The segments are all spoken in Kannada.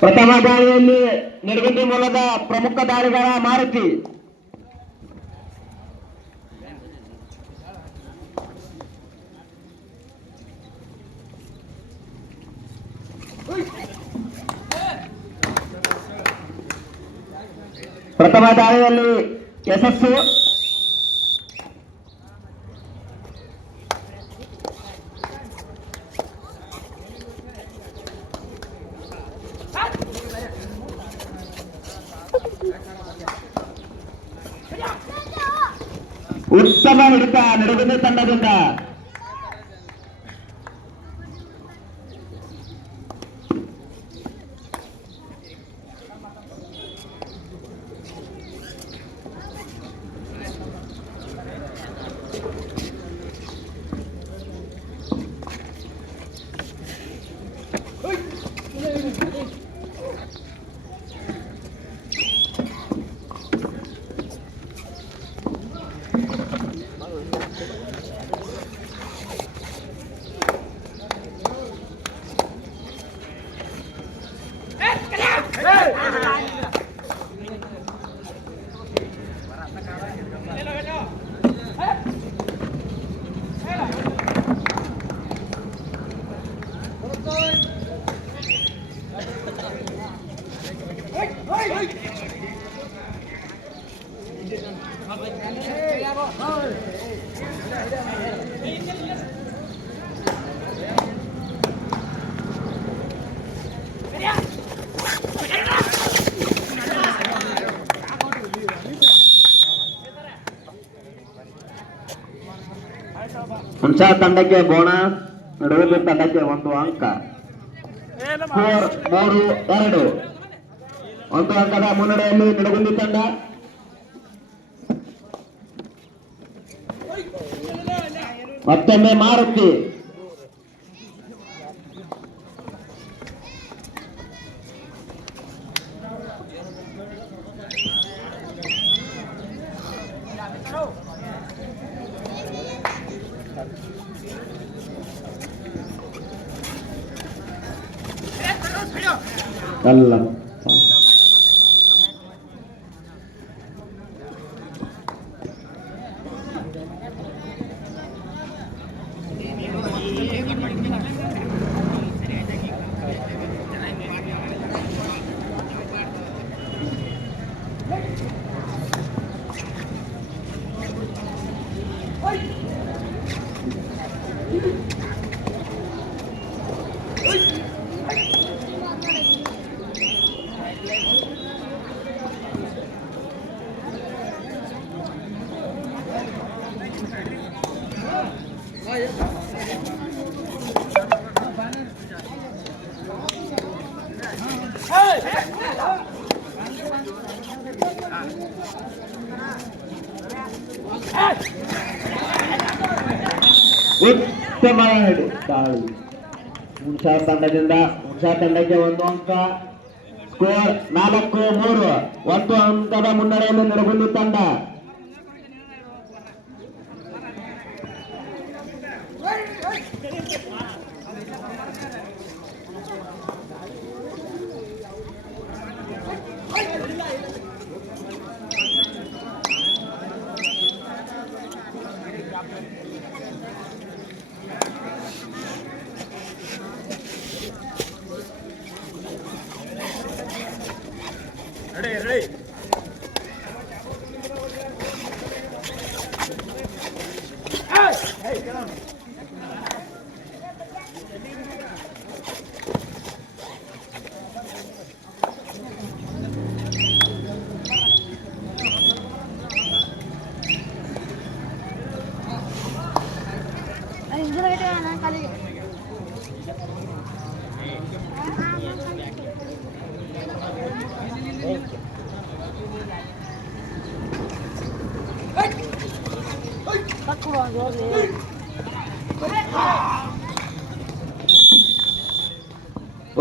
ಪ್ರಥಮ ದಾಳಿಯಲ್ಲಿ ನಿಡಗುಂದಿ ಮೂಲದ ಪ್ರಮುಖ ದಾಳಿಗಳ ಮಾರುತಿ ಪ್ರಥಮ ದಾಳಿಯಲ್ಲಿ ಯಶಸ್ಸು. ಉತ್ತಮ ಹಿಡಿತ ನಿಡಗುಂದಿ ತಂಡದಿಂದ. ಹುಣಸಾ ತಂಡಕ್ಕೆ ಬೋನಸ್, ನಿಡಗುಂದಿ ತಂಡಕ್ಕೆ 1 ಅಂಕ. 3-2 1 ಅಂಕದ ಮುನ್ನಡೆಯಲ್ಲಿ ನಿಡಗುಂದಿ ತಂಡ. ಮತ್ತೊಮ್ಮೆ ಮಾರುತಿ ಅಲ್ಲ ಉತ್ತಮ ದಾಳಿ ಹುಣಸಾ ತಂಡದಿಂದ. ಹುಣಸಾ ತಂಡಕ್ಕೆ 1 ಅಂಕ. ಸ್ಕೋರ್ 4-3 1 ಅಂಕದ ಮುನ್ನಡೆಯನ್ನು ನಿಡಗುಂದಿ ತಂಡ.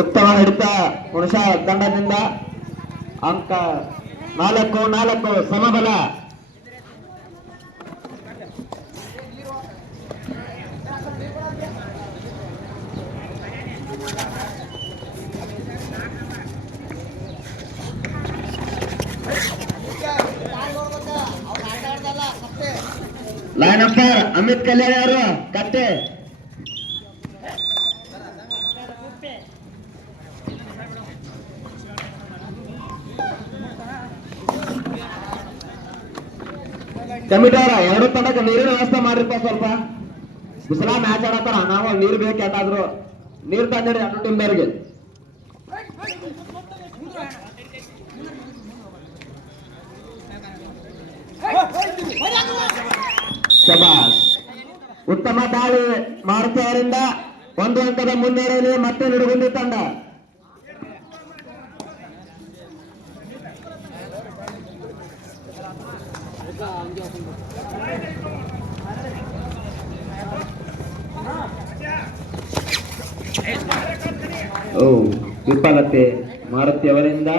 ಉತ್ತಮ ಹಿಡಿತ ಹುಣಸಾ ತಂಡದಿಂದ. ಅಂಕ 4-4 ಸಮಬಲ. ಲೈನ್ ನಂಬರ್ ಅಮಿತ್ ಕಲ್ಯಾಣಿ ಅವರು ಕತ್ತೆ. ಕಮಿಟಿ ಅವರ ಎರಡು ತಂಡಕ್ಕೆ ನೀರಿನ ವ್ಯವಸ್ಥೆ ಮಾಡ್ರಿಪ್ಪ. ಸ್ವಲ್ಪ ಬಿಸಿಲ ಮ್ಯಾಚ್ ಆಡತ್ತಾರ, ನಾವು ನೀರು ಬೇಕು ಯಾಕಾದ್ರು ನೀರು ತಂದಿರಿ ಎರಡು ಟೀಮ್ದವ್ರಿಗೆ. ಶಬಾಸ್, ಉತ್ತಮ ದಾಳಿ ಮಾರುತಿಯವರಿಂದ 1 ಅಂಕದ ಮುನ್ನಡೆಯಲ್ಲಿ ಮತ್ತೆ ನಿಡುಗುಂದಿ ತಂಡ. ವಿಫಲತೆ ಮಾರುತಿಯವರಿಂದ.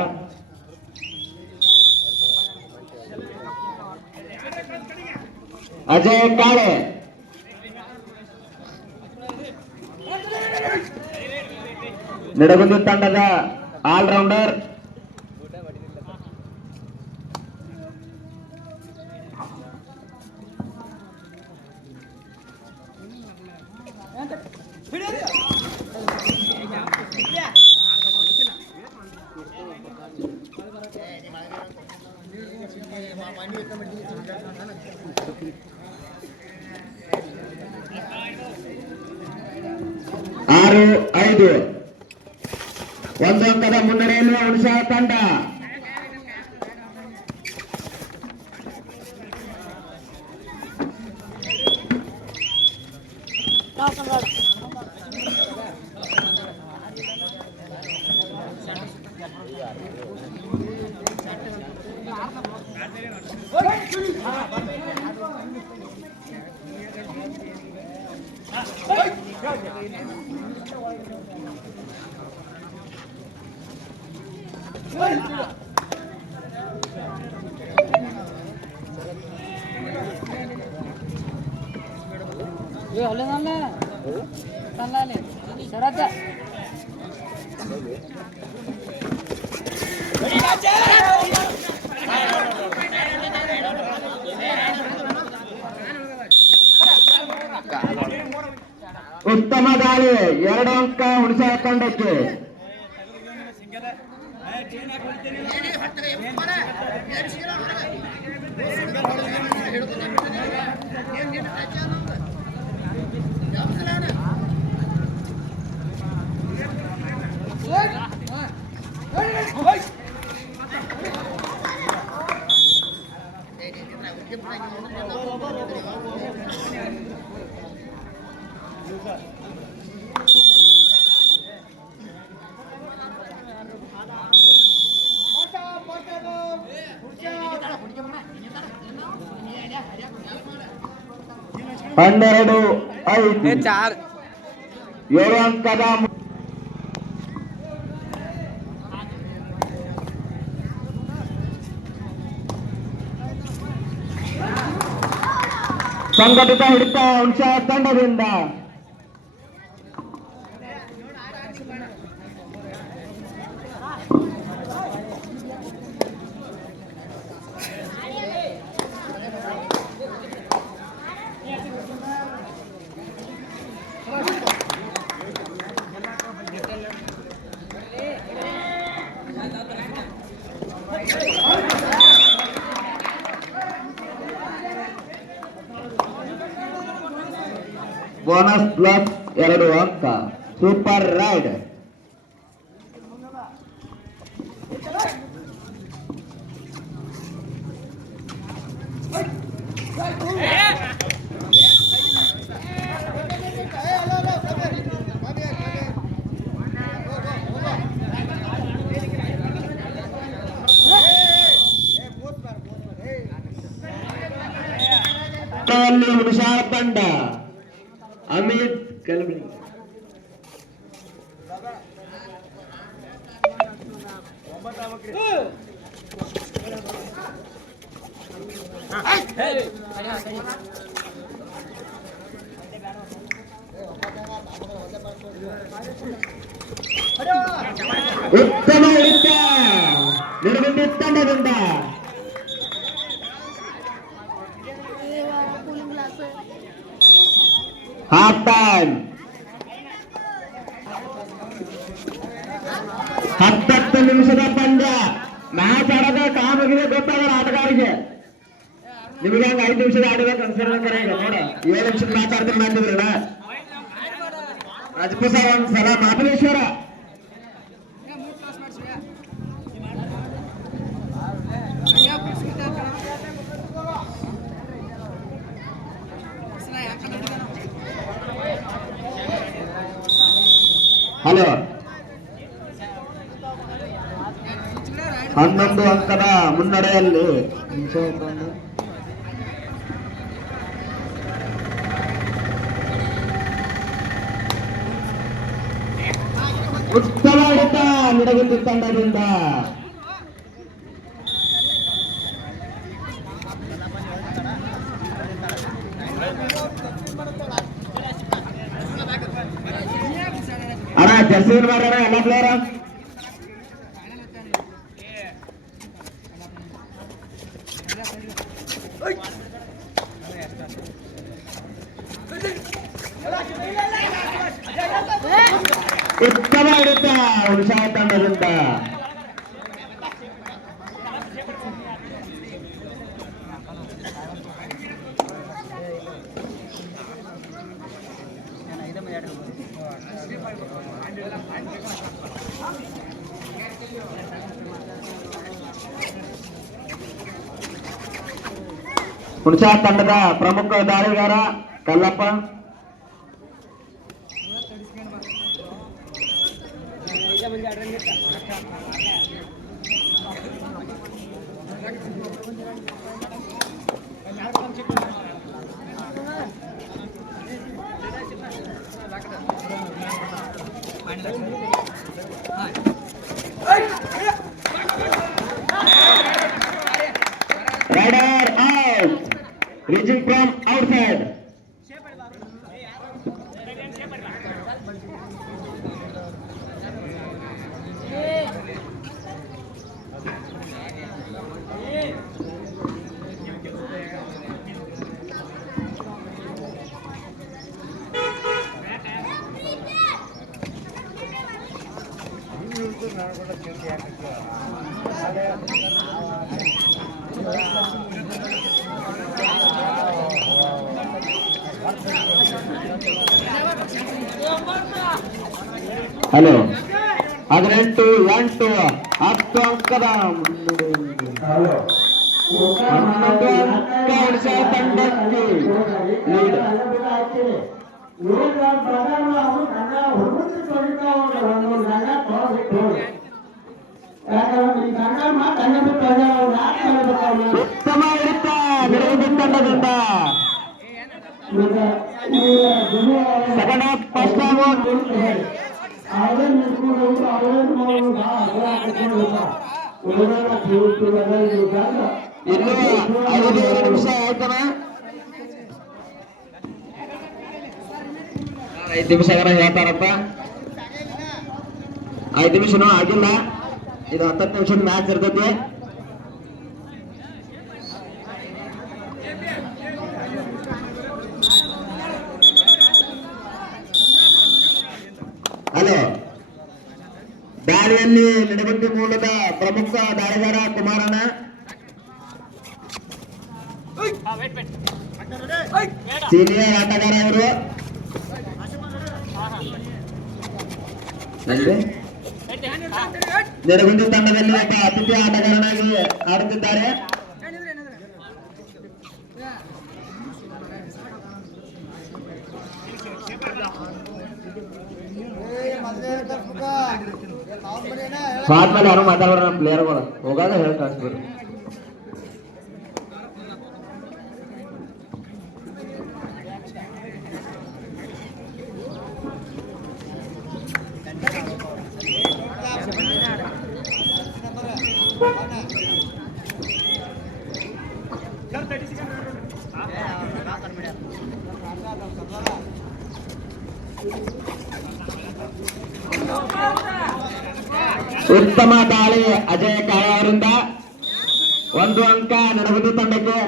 ಅಜಯ್ ಕಾಳೆ ನಿಡಗುಂದಿ ತಂಡದ ಆಲ್ರೌಂಡರ್. ಆರು 5 1 ಅಂಕದ ಮುನ್ನಡೆಯಲ್ಲಿ ಹುಣಸೆ ತಂಡ. ಉತ್ತಮ ದಾಳಿ 2 ಅಂಕ ಹುಣಸೆ ತಂಡಕ್ಕೆ. ಹನ್ನೆರಡು 5 7 ಅಂಕದ ಸಂಘಟಿತ ಹಿಡಿತ ಹುಣಸೆ ತಂಡದಿಂದ. ಬೋನಸ್ ಪ್ಲಸ್ 2 ಅಂಕ. Super ride. ಹುಣಸೆ ತಂಡ ಅಮಿತ್ ಕಲ್ಬಿ. ಉತ್ತಮ ಹಿಡಿತ ನಿಡುಗುಂದಿ ತಂಡದಿಂದ. Half time. 10 ನಿಮಿಷದ ಪಂದ್ಯ. ಮ್ಯಾಚ್ ಆಡೋದ ಕಾಮಗಿದೆ ಗೊತ್ತಾಗಲ್ಲ ಆಟಗಾರಿಗೆ. ನಿಮಗೆ ಹಂಗ 5 ನಿಮಿಷದ ಆಡಬೇಕು ಅನ್ಸಿರ್ಬೇಕಾರೆ ಈಗ ನೋಡ 7 ನಿಮಿಷದ ಮ್ಯಾಚ್ ಆಡ್ತಾರೆ ಮಾಡ್ತಿದ್ರಲ್ಲ. ರಾಜಪೂಸ ಒಂದ್ಸಲ ಮಹಾಬಲೇಶ್ವರ ಹಲೋ 11 ಅಂಕದ ಮುನ್ನಡೆಯಲ್ಲಿ ಉತ್ತಮ ಹಿಡಿತ ನಿಡಗುಂದಿ ತಂಡದಿಂದ. ಅಣ್ಣ ಜರ್ಸಿ ಮಾಡೋಣ ಎಲ್ಲ ಪ್ಲೇಯರ್. ಉತ್ತಮ ಹಿಡಿತ ಉತ್ಸಾಹ ತಂಡದಿಂದ. ಹುಣಸಾ ತಂಡದ ಪ್ರಮುಖ ದಾಳಿಗಾರ Kallappa. Rider out, reaching from outside. Hello 18 8 10 ಅಂಕದ 11 ಅಂಕ ಉಳಿಸ ತಂಡಕ್ಕೆ ಲೀಡ್. ಉತ್ತಮ ಹಿಡಿತ ನಿಡಗುಂದಿ ತಂಡದಿಂದ. ಸೆಕೆಂಡ್ ಹಾಫ್ ಫಸ್ಟ್ ಹಾಫ್ ಇನ್ನು 5 ನಿಮಿಷ ಆಯ್ತಾನ. 5 ನಿಮಿಷ ಹೇಳ್ತಾರಪ್ಪ. 5 ನಿಮಿಷನೂ ಆಗಿಲ್ಲ. ಇದು 10 ನಿಮಿಷದ ಮ್ಯಾಚ್ ಇರ್ತೈತಿ. ಹಲೋ ದಾಳಿಯಲ್ಲಿ ನಿಡಗುಂದಿ ಮೂಲದ ಪ್ರಮುಖ ದಾಳಿಗಾರ ಕುಮಾರಣ್ಣ. ಸೀನಿಯರ್ ಆಟಗಾರ ಅವರು. ನಿಡಗುಂದಿ ತಂಡದಲ್ಲಿ ಒಬ್ಬ ಅತಿಥಿ ಆಟಗಾರನಾಗಿ ಆಡುತ್ತಿದ್ದಾರೆ. ಆದ್ಮೇಲೆ ಯಾರು ಮಾತಾಡೋರು ನಮ್ಮ ಪ್ಲೇಯರ್ಗಳು ಹೋಗಾಗ ಹೇಳಿ ಕಳಿಸ್ಬಿಡ್ರಿ. ಉತ್ತಮ ದಾಳಿ ಅಜಯ್ ಕಾಯ ಅವರಿಂದ 1 ಅಂಕ ನಿಡಗುಂದಿ ತಂಡಕ್ಕೆ.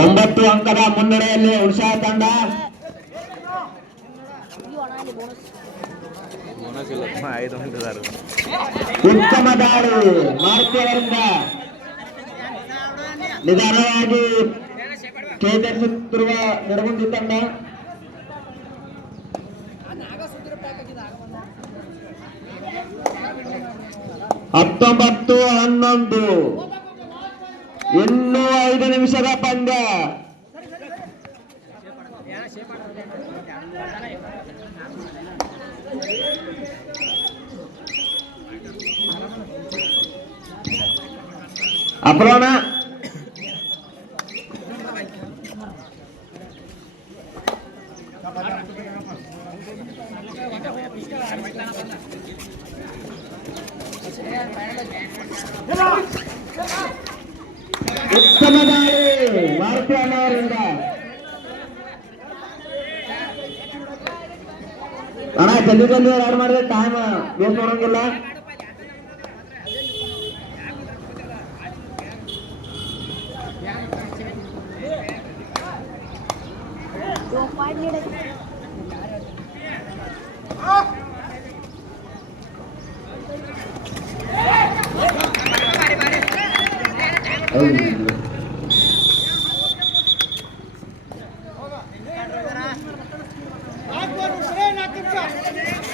ಒಂಬತ್ತು ಅಂಕದ ಮುನ್ನಡೆಯಲ್ಲಿ ಉತ್ಸಾಹ ತಂಡ. ಉತ್ತಮ ದಾಳಿ ಮಾರುತಿಯವರಿಂದ ನಿಧಾನವಾಗಿ ಚೇತರಿಸುತ್ತಿರುವ ನಿರ್ಬಂಧಿ ತಂಡ. ಹತ್ತೊಂಬತ್ತು 11 ಇನ್ನೂ 5 ನಿಮಿಷದ ಪಂದ್ಯ. ಅಪರಾಣ ಉತ್ತಮ ದಾಳಿ ಮಾರುತಿ ಅಣ್ಣವರಿಂದ. ಅಣ್ಣ ಜಲ್ದಿ ಜಲ್ದಿ ಯಾರು ಮಾಡಿದ್ರೆ ಟೈಮ್ ವೇಸ್ಟ್ ಮಾಡೋಂಗಿಲ್ಲ.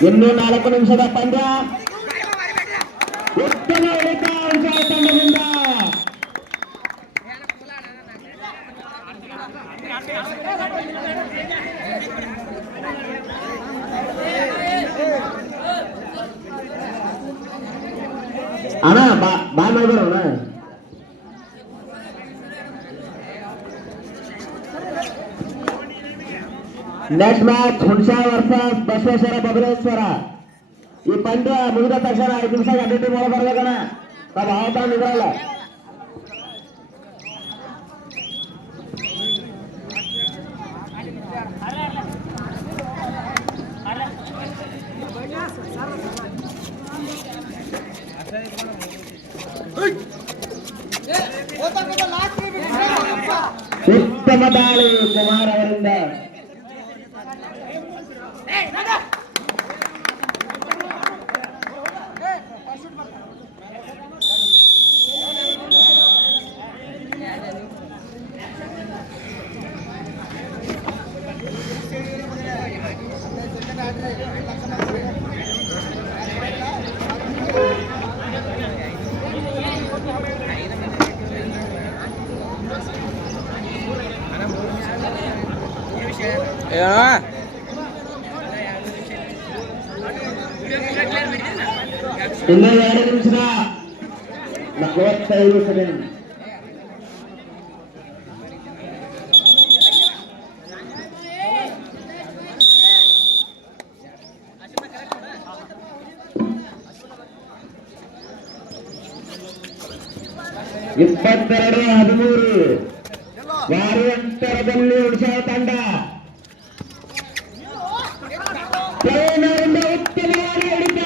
ಇನ್ನೂ 4 ನಿಮಿಷದ ಪಂದ್ಯ. ಉತ್ತಮ ಹಿಡಿತ ಉತ್ಸಾಹ ತಂಡದಿಂದ. ಅಣ್ಣ ಬಾ ಮಾಡಿಬರೋಣ. Next match Hunasa versus Basaveshwara Babaleshwara. ಈ ಪಂದ್ಯ ಮುಗಿದ ತಕ್ಷಣ 5 ನಿಮಿಷ ಅಡ್ಡಿ ಟೀಮ್ ಒಳಗೆ ಬರ್ಬೇಕಣ್ಣ. ನಾವು ಆಟ ನಿದ್ರಲ್ಲ. ಉತ್ತಮ ದಾಳಿ ಕುಮಾರ್ ಅವರಿಂದ. ಇನ್ನೂ 2 ನಿಮಿಷದ 45 ಸೆಕೆಂಡ್. ಇಪ್ಪತ್ತೆರಡು 13 ಭಾರಿ ಅಂತರದಲ್ಲಿ ಉತ್ಸಾಹ ತಂಡ. ಪ್ರವೀಣರಿಂದ ಉತ್ತಮವಾದ ಹಿಡಿತ.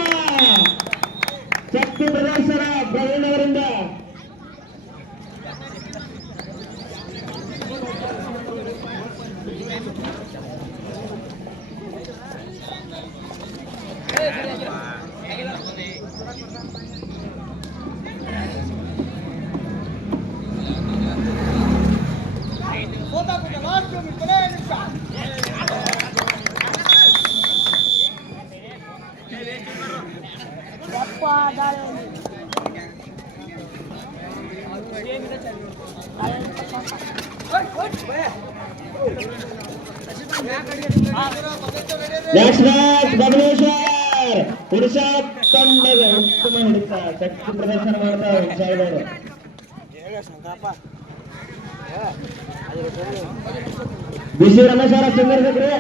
ಶಕ್ತಿ ಪ್ರದರ್ಶನ ಪ್ರವೀಣವರಿಂದ. Next match ಬಬಲೇಶ್ವರ್ ಹುಣಸಾ ತಂಡದ ಉತ್ತಮ ಹಿಡಿತ. ಶಕ್ತಿ ಪ್ರದರ್ಶನ ಮಾಡ್ತಾ ಹುಣಸಾಯಿದವರು. ಬಿಸಿ ರಮೇಶ್ ಅವರ ಸಿಂಗರ್ಬೇಕ್ರಿ.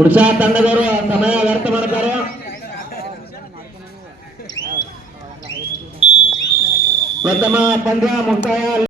ಉಡ್ಸಾ ತಂಡದವರು ಸಮಯ ವ್ಯರ್ಥ ಮಾಡ್ತಾರೆ. ಪ್ರಥಮ ಪಂದ್ಯ ಮುಕ್ತಾಯ.